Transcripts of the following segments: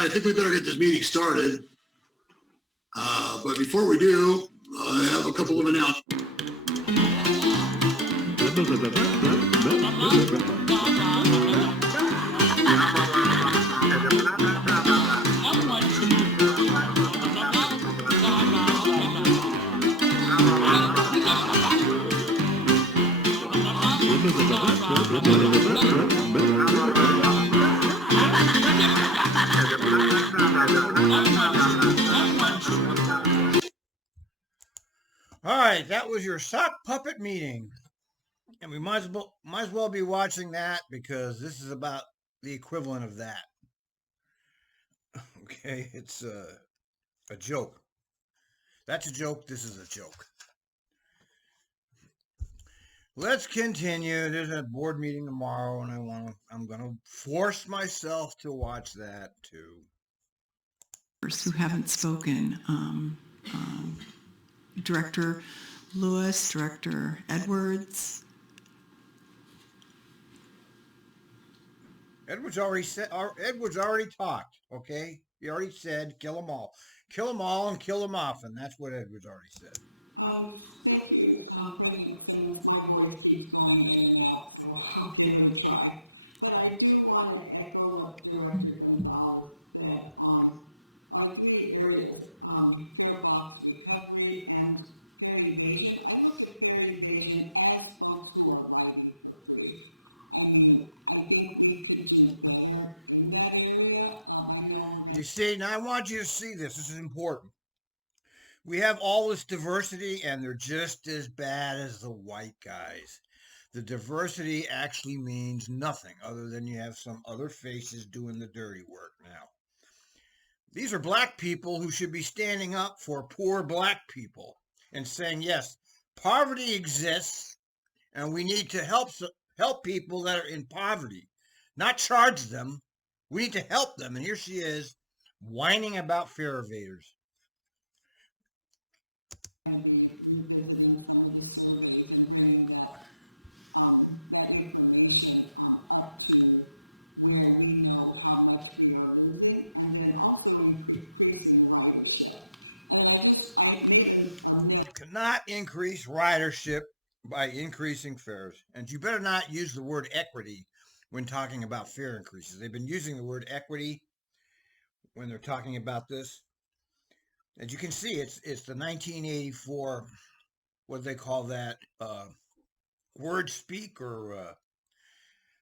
I think we better get this meeting started. But before we do, I have a couple of announcements. All right, that was your sock puppet meeting. And we might as well be watching that because this is about the equivalent of that. Okay, it's a joke. That's a joke. This is a joke. Let's continue. There's a board meeting tomorrow, and I'm gonna force myself to watch that too. Who haven't spoken? Director Lewis, Director Edwards. Edwards already talked. Okay, he already said kill them all, and kill them off, and that's what Edwards already said. Thank you, President Simmons. My voice keeps going in and out, so I'll give it a try. But I do want to echo what Director Gonzalez said on our three areas, fare box recovery and fare evasion. I look at fare evasion as folks who are riding for free. I mean, I think we could do better in that area. I know we're going to... You see, now I want you to see this. This is important. We have all this diversity, and they're just as bad as the white guys. The diversity actually means nothing other than you have some other faces doing the dirty work now. These are black people who should be standing up for poor black people and saying, yes, poverty exists, and we need to help people that are in poverty, not charge them. We need to help them. And here she is whining about fare evaders. Going to be revisiting some of the surveys and bringing that information up to where we know how much we are losing, and then also increasing ridership. And then I made a note. You cannot increase ridership by increasing fares, and you better not use the word equity when talking about fare increases. They've been using the word equity when they're talking about this. As you can see, it's the 1984, what do they call that, word speak, or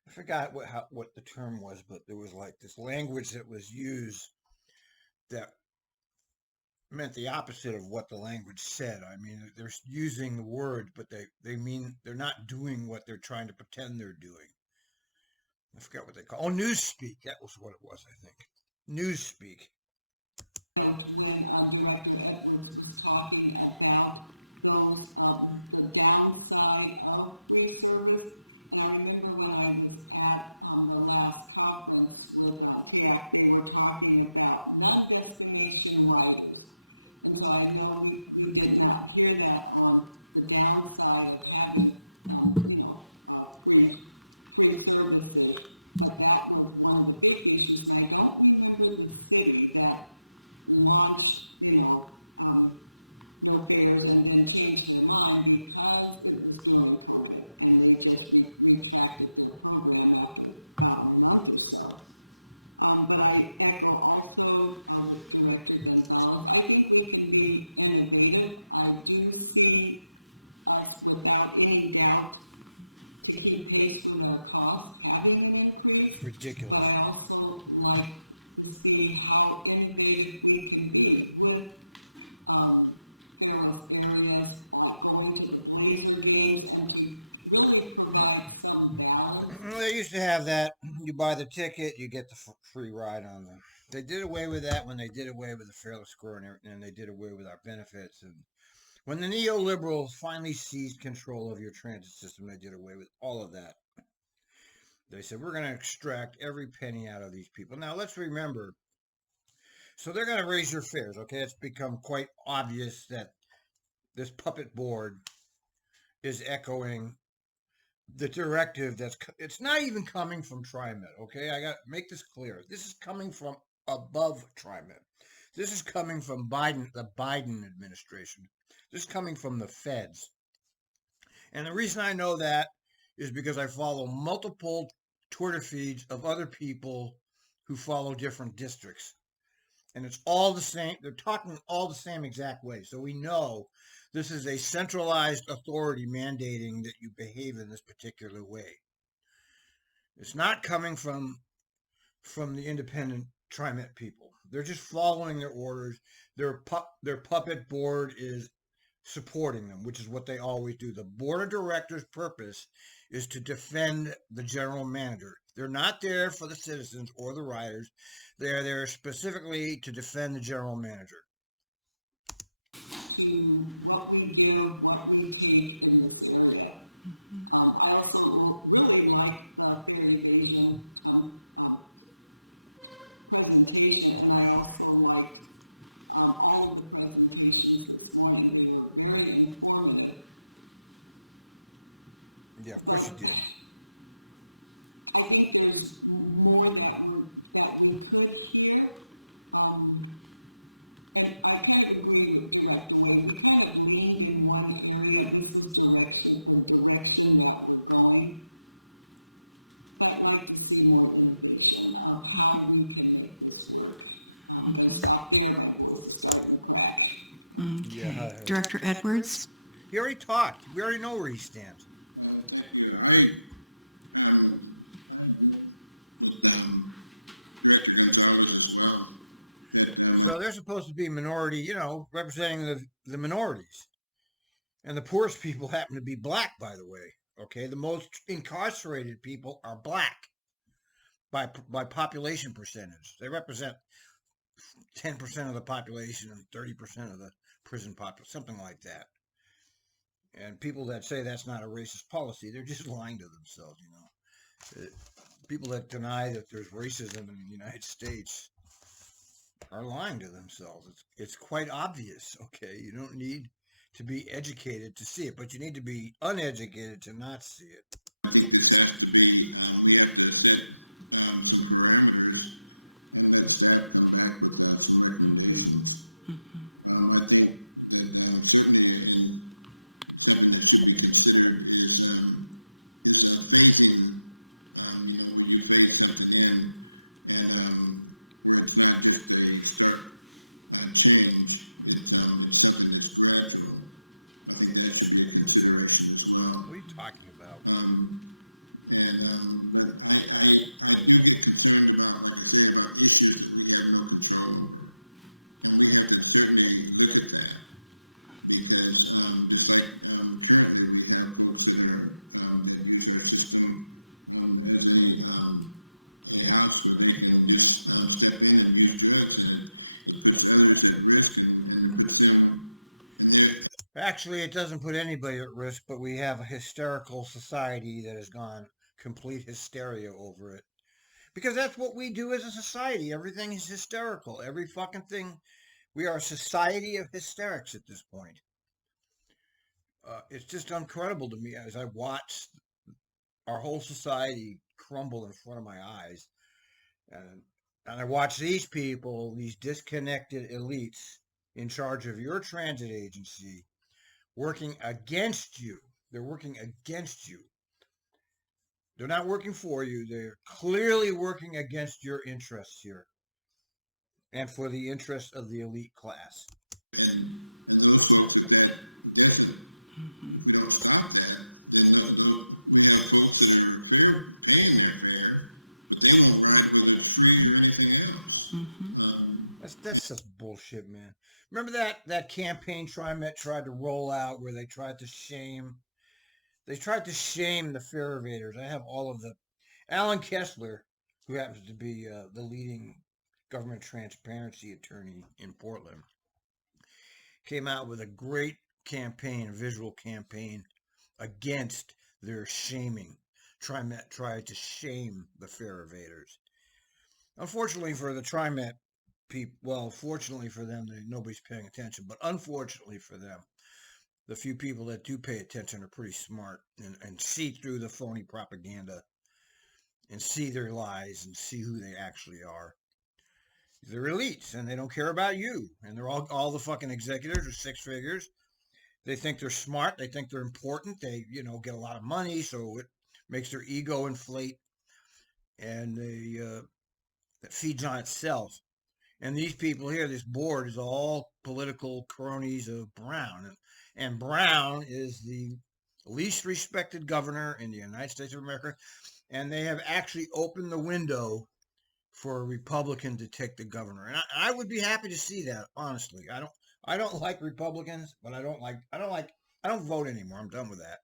I forgot what the term was, but there was like this language that was used that meant the opposite of what the language said. I mean, they're using the word, but they mean they're not doing what they're trying to pretend they're doing. I forgot what they call. Oh, newspeak. That was what it was, I think. Newspeak. When Director Edwards was talking about those the downside of free service, and I remember when I was at the last conference with TAC, they were talking about non-destination riders, and so I know we did not hear that on the downside of having free services, but that was one of the big issues, and I don't remember the city that launched, no fares and then changed their mind because it was during COVID, and they just retracted their program after about a month or so. But I echo also with Director Gonzalez. I think we can be innovative. I do see us, without any doubt, to keep pace with our costs, having an increase. Ridiculous. But I also like to see how innovative we can be with fareless areas, like going to the Blazer games, and to really provide some balance. They used to have that. You buy the ticket, you get the free ride on them. They did away with that when they did away with the fareless score, and they did away with our benefits. And when the neoliberals finally seized control of your transit system, they did away with all of that. They said, we're going to extract every penny out of these people. Now, let's remember, so they're going to raise your fares, okay? It's become quite obvious that this puppet board is echoing the directive it's not even coming from TriMet, okay? I got to make this clear. This is coming from above TriMet. This is coming from the Biden administration. This is coming from the feds. And the reason I know that is because I follow multiple Twitter feeds of other people who follow different districts. And it's all the same. They're talking all the same exact way. So we know this is a centralized authority mandating that you behave in this particular way. It's not coming from the independent TriMet people. They're just following their orders. Their puppet board is supporting them, which is what they always do. The board of directors' purpose is to defend the general manager. They're not there for the citizens or the riders. They're there specifically to defend the general manager. To what we give, what we take in this area. I also really like the fare evasion presentation, and I also liked all of the presentations this morning. They were very informative. Yeah, But I think there's more that we could hear. And I kind of agree with Director Wade. We kind of leaned in one area. This is a direction that we're going. But I'd like to see more innovation of how we can make this work. I'm going to stop there. My voice is starting to crack. Yeah. Director Edwards? He already talked. We already know where he stands. Thank you. I agree with Director Gonzalez as well. That So they're supposed to be minority, representing the minorities. And the poorest people happen to be black, by the way. Okay, the most incarcerated people are black by population percentage. They represent 10% of the population and 30% of the prison population, something like that. And people that say that's not a racist policy, they're just lying to themselves, People that deny that there's racism in the United States are lying to themselves. It's quite obvious, okay? You don't need to be educated to see it, but you need to be uneducated to not see it. I think this has to be, we have to set some parameters and let staff come back with some recommendations. I think that certainly in something that should be considered is phasing, where you phase something in and where it's not just a start change, it's something that's gradual. I think that should be a consideration as well. What are you talking about? But I do get concerned about, like I say, about issues that we have no control over. And we have to certainly look at that because just like currently we have folks that that use our system as a house where they can just step in and use drugs, and it puts others at risk and it puts them in their... Actually, it doesn't put anybody at risk, but we have a hysterical society that has gone complete hysteria over it. Because that's what we do as a society. Everything is hysterical. Every fucking thing. We are a society of hysterics at this point. It's just incredible to me as I watch our whole society crumble in front of my eyes. And I watch these people, these disconnected elites in charge of your transit agency, working against you. They're working against you. They're not working for you. They're clearly working against your interests here and for the interests of the elite class. And those folks, if we don't stop that, then we have folks that are paying their fare, but they won't ride whether it's free or anything else. That's just bullshit, man. Remember that campaign TriMet tried to roll out where they tried to shame the fare evaders. I have all of the... Alan Kessler, who happens to be the leading government transparency attorney in Portland, came out with a great campaign, a visual campaign against their shaming. TriMet tried to shame the fare evaders. Unfortunately for the TriMet people, well, fortunately for them, nobody's paying attention, but unfortunately for them, the few people that do pay attention are pretty smart and see through the phony propaganda and see their lies and see who they actually are. They're elites and they don't care about you. And they're all the fucking executives are six figures. They think they're smart. They think they're important. They, get a lot of money. So it makes their ego inflate, and it feeds on itself. And these people here, this board is all political cronies of Brown. And Brown is the least respected governor in the United States of America. And they have actually opened the window for a Republican to take the governor. And I would be happy to see that, honestly. I don't like Republicans, but I don't vote anymore. I'm done with that.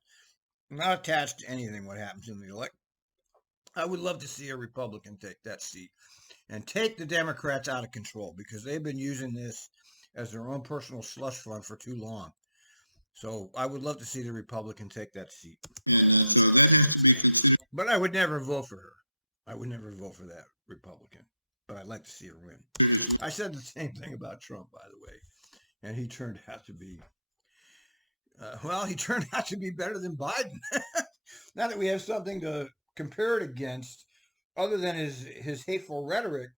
I'm not attached to anything what happens in the election. I would love to see a Republican take that seat and take the Democrats out of control, because they've been using this as their own personal slush fund for too long. So I would love to see the Republican take that seat. And so that has to be considered. But I would never vote for her. I would never vote for that Republican. But I'd like to see her win. I said the same thing about Trump, by the way. And he turned out to be, he turned out to be better than Biden. Now that we have something to compare it against, other than his hateful rhetoric,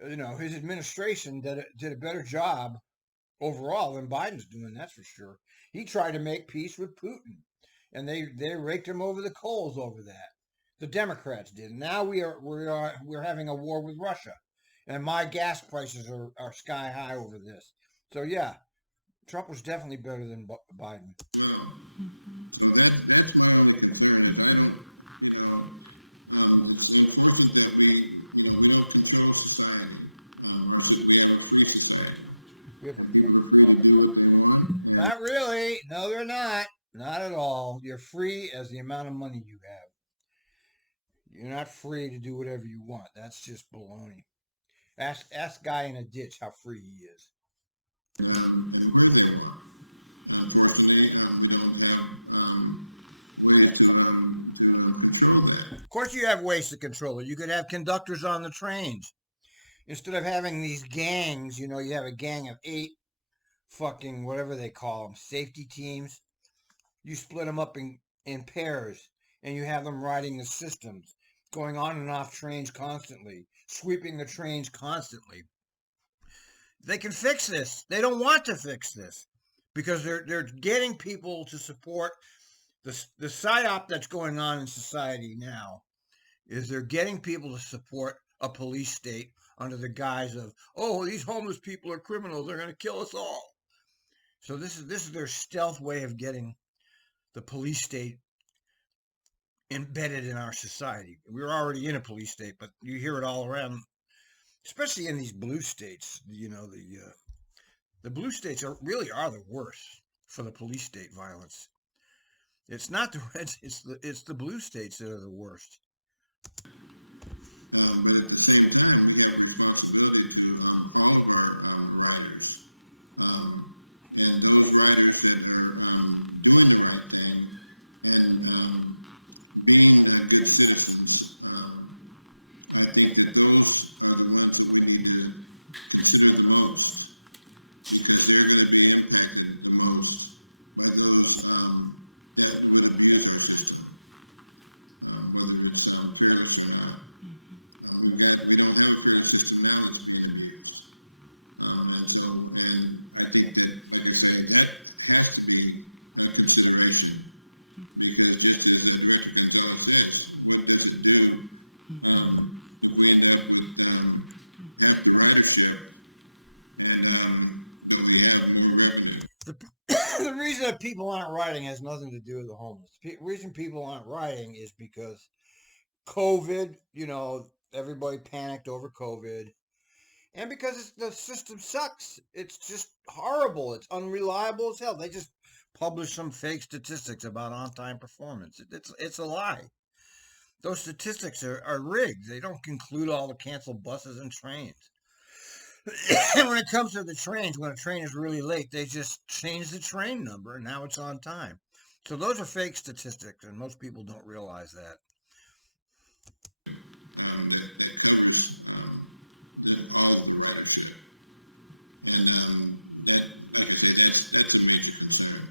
his administration did a better job overall than Biden's doing, that's for sure. He tried to make peace with Putin, and they raked him over the coals over that. The Democrats did. Now we're having a war with Russia, and my gas prices are sky high over this. So yeah, Trump was definitely better than Biden. Well, so that's my only concern is I don't, it's unfortunate that we don't control society. We have a free society, and people are free to do what they want. And not really. No, they're not. Not at all. You're free as the amount of money you have. You're not free to do whatever you want. That's just baloney. Ask guy in a ditch how free he is. And where they want. Unfortunately, we don't have ways to control that. Of course you have ways to control it. You could have conductors on the trains. Instead of having these gangs, you have a gang of 8 fucking, whatever they call them, safety teams. You split them up in pairs, and you have them riding the systems, going on and off trains constantly, sweeping the trains constantly. They can fix this. They don't want to fix this because they're getting people to support the psyop that's going on in society now. Is they're getting people to support a police state under the guise of, these homeless people are criminals, they're going to kill us all. So this is their stealth way of getting the police state embedded in our society. We're already in a police state, but you hear it all around, especially in these blue states. The blue states really are the worst for the police state violence. It's not the reds, it's the blue states that are the worst. But at the same time, we have responsibility to all of our riders. And those riders that are doing the right thing and being good citizens, I think that those are the ones that we need to consider the most, because they're going to be impacted the most by those that would abuse our system, whether it's fearless or not. We don't have a fearless system now that's being abused. And I think that, like I say, that has to be a consideration, because just as Director Gonzalez says, what does it do if we end up with half the ridership and but we have more revenue? The reason that people aren't riding has nothing to do with the homeless. The reason people aren't riding is because COVID, everybody panicked over COVID. And because the system sucks. It's just horrible. It's unreliable as hell. They just publish some fake statistics about on-time performance. It's a lie. Those statistics are rigged. They don't include all the canceled buses and trains. And when it comes to the trains, when a train is really late, they just change the train number, and now it's on time. So those are fake statistics, and most people don't realize that. That covers all of the ridership, and that, like I say, that's a major concern.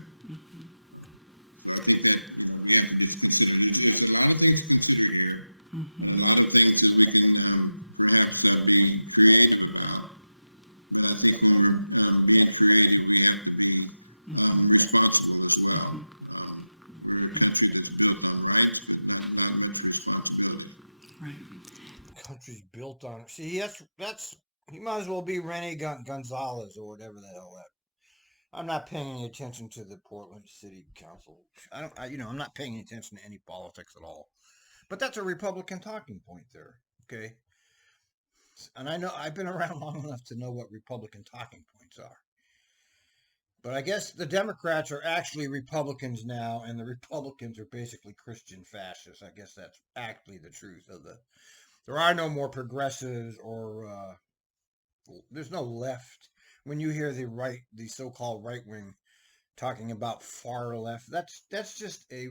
So I think that we have to just consider. There's a lot of things to consider here, and a lot of things that we can perhaps be creative about. But I think when we're being creative, we have to be responsible as well. We're a country that's built on rights, but not much responsibility. Right. Country's built on it. See, that's he might as well be Rene Gonzalez or whatever the hell that. I'm not paying any attention to the Portland City Council. I'm not paying any attention to any politics at all. But that's a Republican talking point there. Okay. And I know I've been around long enough to know what Republican talking points are. But I guess the Democrats are actually Republicans now, and the Republicans are basically Christian fascists. I guess that's actually the truth of there are no more progressives or there's no left. When you hear the so-called right wing talking about far left, that's just a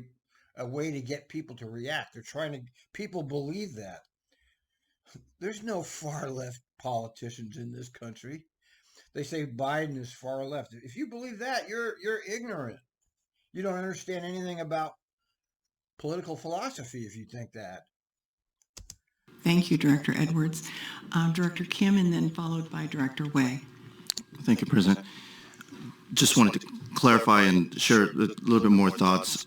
way to get people to react. People believe that. There's no far left politicians in this country. They say Biden is far left. If you believe that, you're ignorant. You don't understand anything about political philosophy if you think that. Thank you, Director Edwards. Director Kim, and then followed by Director Way. Thank you, President. Just wanted to clarify and share a little bit more thoughts.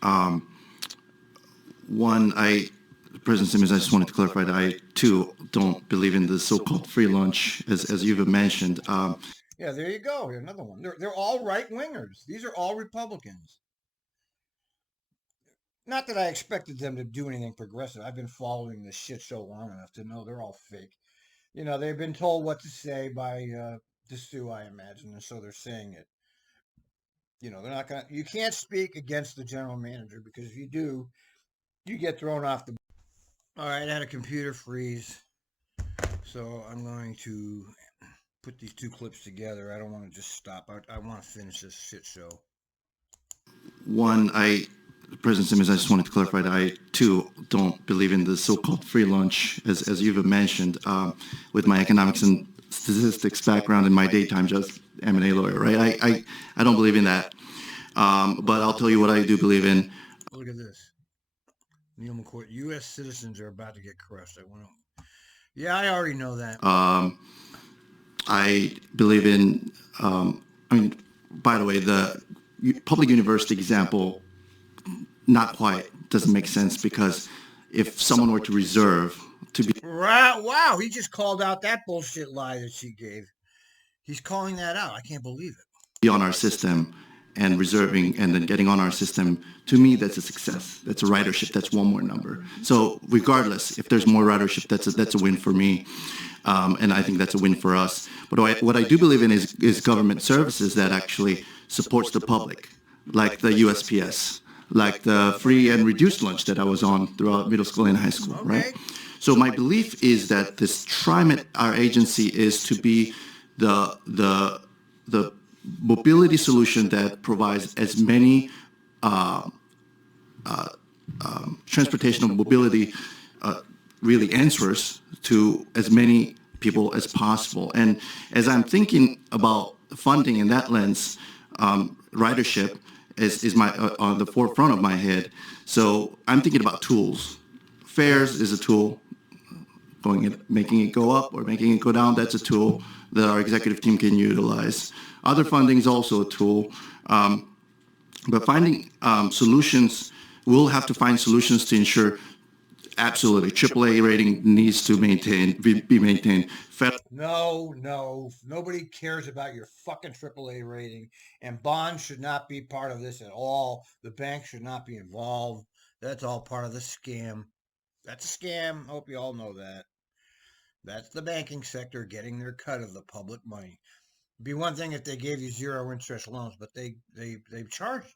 President Simmons, I just wanted to clarify that I, too, don't believe in the so-called free lunch, as you've mentioned. Yeah, there you go. Here's another one. They're all right-wingers. These are all Republicans. Not that I expected them to do anything progressive. I've been following this shit show long enough to know they're all fake. They've been told what to say by the Sioux, I imagine, and so they're saying it. They're not gonna. You can't speak against the general manager, because if you do, you get thrown off the. All right, I had a computer freeze, so I'm going to put these two clips together. I don't want to just stop. I want to finish this shit show. President Simmons, I just wanted to clarify that I, too, don't believe in the so-called free lunch, as you've mentioned, with my economics and statistics background in my daytime just M&A lawyer, right? I don't believe in that. But I'll tell you what I do believe in. Look at this. Neil McCoy, U.S. citizens are about to get crushed. Yeah, I already know that. I believe in, by the way, the public university example, not quite, doesn't make sense, because if someone were to reserve to be... Wow, he just called out that bullshit lie that she gave. He's calling that out. I can't believe it. Be on our system and reserving and then getting on our system, to me, that's a success. That's a ridership. That's one more number. So regardless, if there's more ridership, that's a win for me. And I think that's a win for us. But what I do believe in is government services that actually supports the public, like the USPS, like the free and reduced lunch that I was on throughout middle school and high school, right? So my belief is that this TriMet, our agency, is to be the mobility solution that provides as many transportational mobility really answers to as many people as possible. And as I'm thinking about funding in that lens, ridership is my on the forefront of my head. So I'm thinking about tools. Fares is a tool. Making it go up or making it go down, that's a tool that our executive team can utilize. Other funding is also a tool. But finding solutions, we'll have to find solutions to ensure absolutely AAA rating needs to be maintained. No, nobody cares about your fucking AAA rating, and bonds should not be part of this at all. The bank should not be involved. That's all part of the scam. That's a scam. I hope you all know that. That's the banking sector getting their cut of the public money. It'd be one thing if they gave you zero interest loans, but they charge.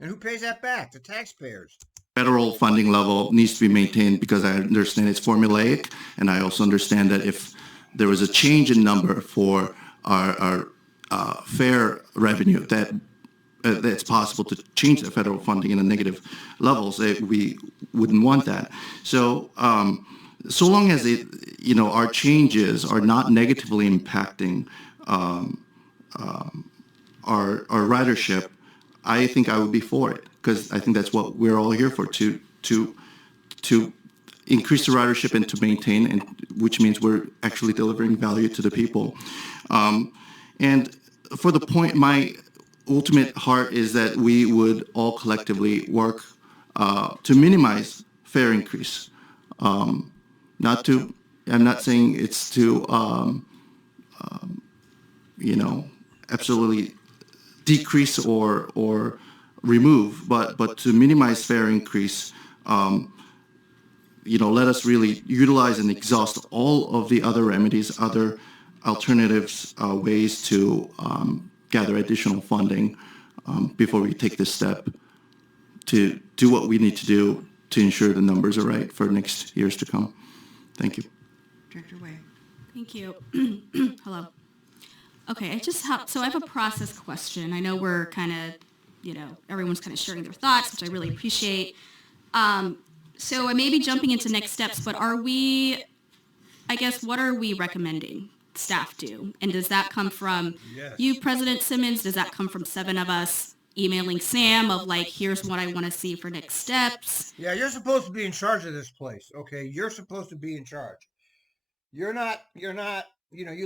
And who pays that back? The taxpayers. Federal funding level needs to be maintained because I understand it's formulaic, and I also understand that if there was a change in number for our fare revenue, that it's possible to change the federal funding in the negative levels. We wouldn't want that. So so long as our changes are not negatively impacting our ridership, I think I would be for it, because I think that's what we're all here for, to increase the ridership and to maintain, and which means we're actually delivering value to the people. And for the point, my ultimate heart is that we would all collectively work to minimize fare increase. Not to, I'm not saying it's to, absolutely decrease or remove, but to minimize fare increase. Let us really utilize and exhaust all of the other remedies, other alternatives, ways to gather additional funding before we take this step to do what we need to do to ensure the numbers are right for next years to come. Thank you. Director Wei. Thank you. Hello. Okay, I have a process question. I know we're kind of, everyone's kind of sharing their thoughts, which I really appreciate. So I may be jumping into next steps, but what are we recommending staff do? And does that come from you, President Simmons? Does that come from 7 of us emailing Sam of like, here's what I want to see for next steps? Yeah, you're supposed to be in charge of this place, okay? You're supposed to be in charge. You're not, you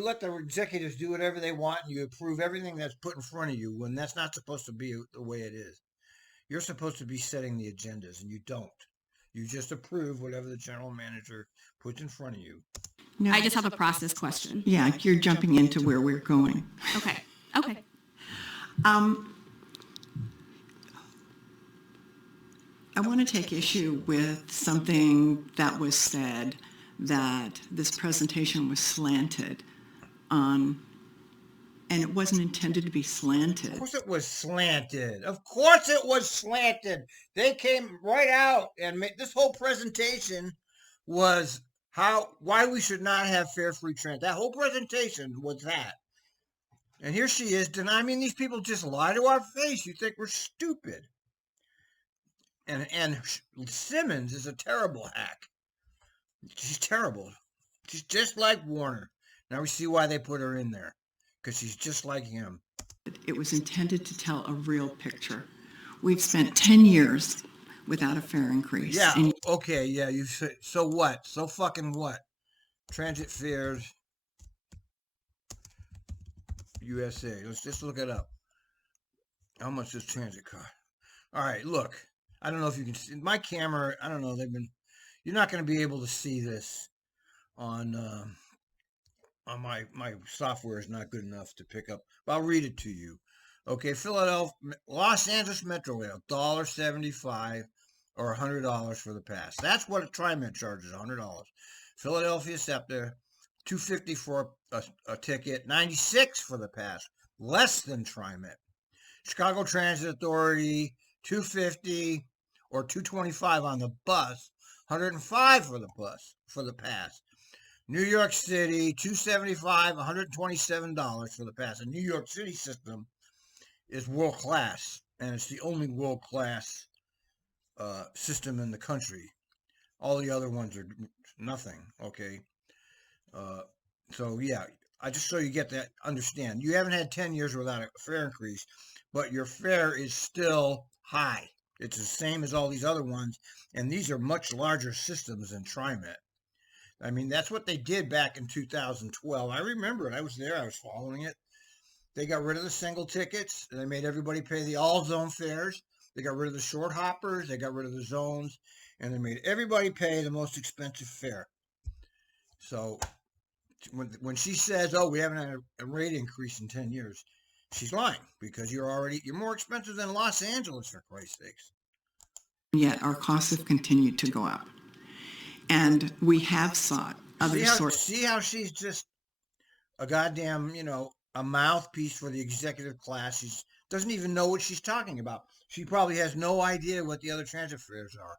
let the executives do whatever they want and you approve everything that's put in front of you when that's not supposed to be the way it is. You're supposed to be setting the agendas and you don't. You just approve whatever the general manager puts in front of you. No, I just have a process question. yeah, you're jumping into where we're going. Okay. I want to take issue with something that was said, that this presentation was slanted on, and it wasn't intended to be slanted. Of course it was slanted. Of course it was slanted. They came right out and made this whole presentation was why we should not have fare-free transit. That whole presentation was that. And here she is denying. These people just lie to our face. You think we're stupid. And Simmons is a terrible hack. She's terrible. She's just like Warner. Now we see why they put her in there. Because she's just like him. It was intended to tell a real picture. We've spent 10 years without a fare increase. Yeah, okay, yeah. You say, so what? So fucking what? Transit fares, USA. Let's just look it up. How much does transit cost? All right, look. I don't know if you can see my camera. I don't know. You're not going to be able to see this on my software is not good enough to pick up. But I'll read it to you. Okay, Philadelphia, Los Angeles Metro Rail, $1.75 or $100 for the pass. That's what a TriMet charges, $100. Philadelphia SEPTA, $2.50 for a ticket, $96 for the pass, less than TriMet. Chicago Transit Authority, $2.50 or $2.25 on the bus, $105 for the pass. New York City, $2.75, $127 for the pass. The New York City system is world class, and it's the only world class system in the country. All the other ones are nothing. Okay, so yeah, I just so you get that understand. You haven't had 10 years without a fare increase, but your fare is still high. It's the same as all these other ones, and these are much larger systems than TriMet. I mean, that's what they did back in 2012. I remember it. I was there. I was following it. They got rid of the single tickets. They made everybody pay the all zone fares. They got rid of the short hoppers. They got rid of the zones, and they made everybody pay the most expensive fare. So when she says, "Oh, we haven't had a rate increase in 10 years," she's lying, because you're more expensive than Los Angeles, for Christ's sakes. Yet our costs have continued to go up. And we have sought other sources. See how she's just a goddamn, a mouthpiece for the executive class. She doesn't even know what she's talking about. She probably has no idea what the other transit fares are.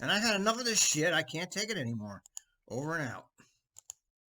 And I've had enough of this shit. I can't take it anymore. Over and out.